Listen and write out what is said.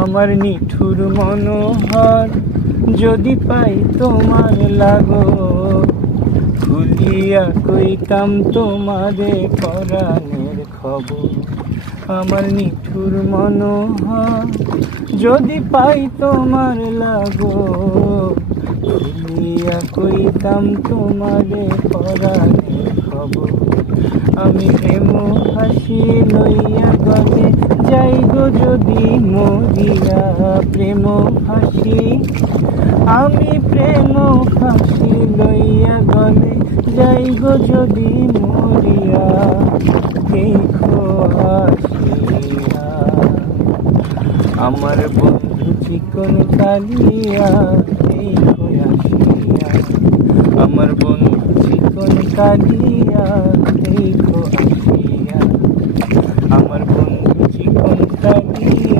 আমার নিঠুর মনোহর যদি পাই তোমার লাগো, খুলিয়া কইতাম তোমারে পরাণের খবর। আমার নিঠুর মনোহর যদি পাই তোমার লাগো, খুলিয়া কইতাম তোমারে পরাণের খবর। আমি প্রেম হাসি লইয়া গলে যাই গো যদি মরিয়া, প্রেম ফাঁসি আমি প্রেম ফাঁসি লইয়া গলে যাই গো যদি মরিয়া। দেখো আসিয়া আমার বন্ধু চিকন কালিয়া, দেখো আসিয়া আমার বন্ধু চিকন কালিয়া, দেখো আসিয়া।